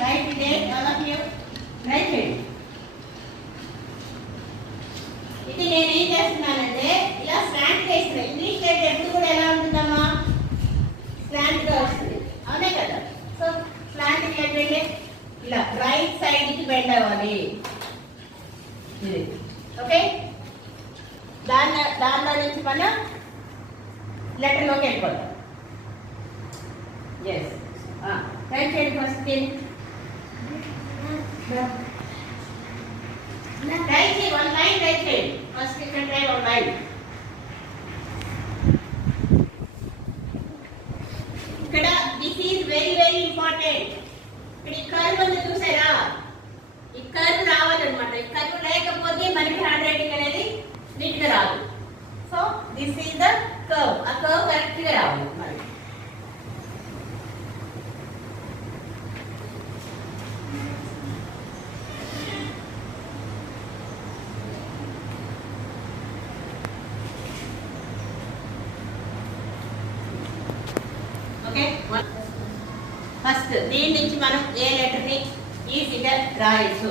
Right date all of you right చేయండి. ఇది నేను ఏం చేస్తున్నానంటే ఇలా స్లాంట్ చేసిన ఇంగ్లీష్ లెటర్ ఎప్పుడు కూడా ఎలా ఉంటుందమ్మా స్లాంట్ గా వస్తుంది అవునే కదా. సో స్లాంట్ ఏంటంటే ఇలా రైట్ సైడ్ కి బెండ్ అవ్వాలి. ఓకే దానిలో నుంచి మనం లెటర్లోకి వెళ్ళిపోతాం. S right side first right side one line right side first ఇక్కడ ట్రై వన్ లైన్. ఇక్కడ this is very very important. ఇక్కడ ఈ కర్వ్ ఉంది చూసారా, ఈ కర్వ్ రావాలన్నమాట. ఈ కర్వ్ లేకపోతే మనకి హ్యాండ్ రైటింగ్ అనేది నీట్ గా రాదు. So this is the curve. ఆ కర్వ్ కరెక్ట్ గా రావాలి మరి. ఓకే ఫస్ట్ దీని నుంచి మనం ఏ లెటర్ ని ఈ ఫిగర్ రాయొచ్చు.